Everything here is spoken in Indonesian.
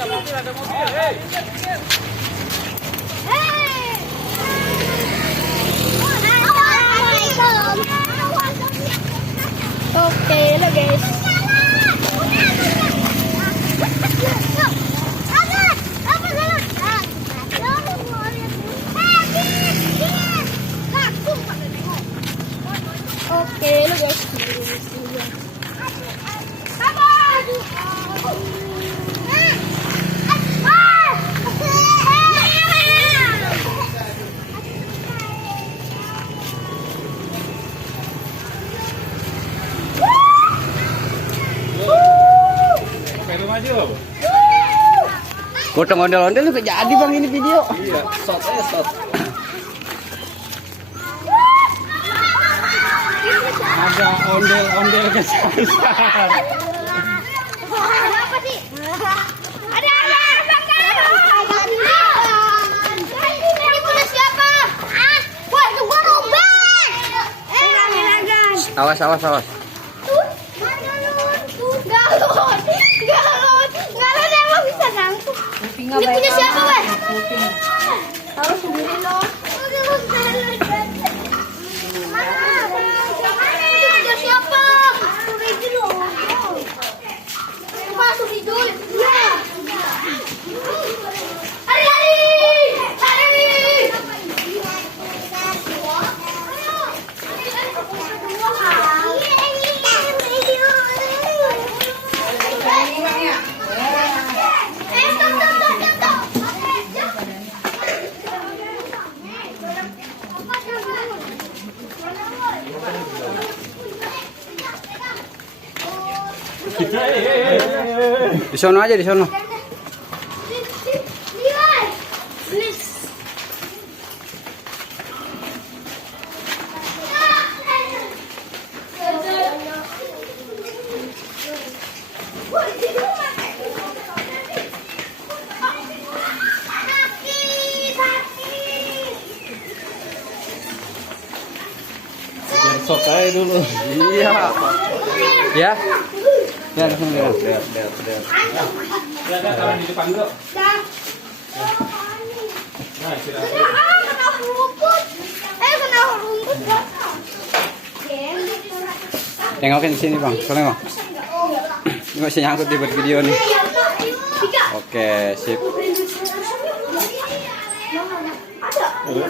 ada mobil. Hei. Oke, lo guys. Oke, lo guys. Potong ondel-ondel lu jadi bang ini video. Iya, shot aja shot. Ada ondel-ondel kesasar. Apa sih? Ada. Ini punya siapa? Wah, itu gua robek. Awas. Galon emang bisa nangkep. Ini punya siapa, weh? Tahu sendiri loh. Mana? Ini punya siapa? Masuk hidul. Iya. Di sono aja, di sono. Sok aja dulu. Iya. Ya. Ya, sini lihat. Lihat taruh di depan dulu. Nah, Kena rumput. Kena rumput, Bang. Tengokin sini, Bang. Soalnya, Bang. Ini masih nyangkut di buat video nih. Oke, sip. Ada.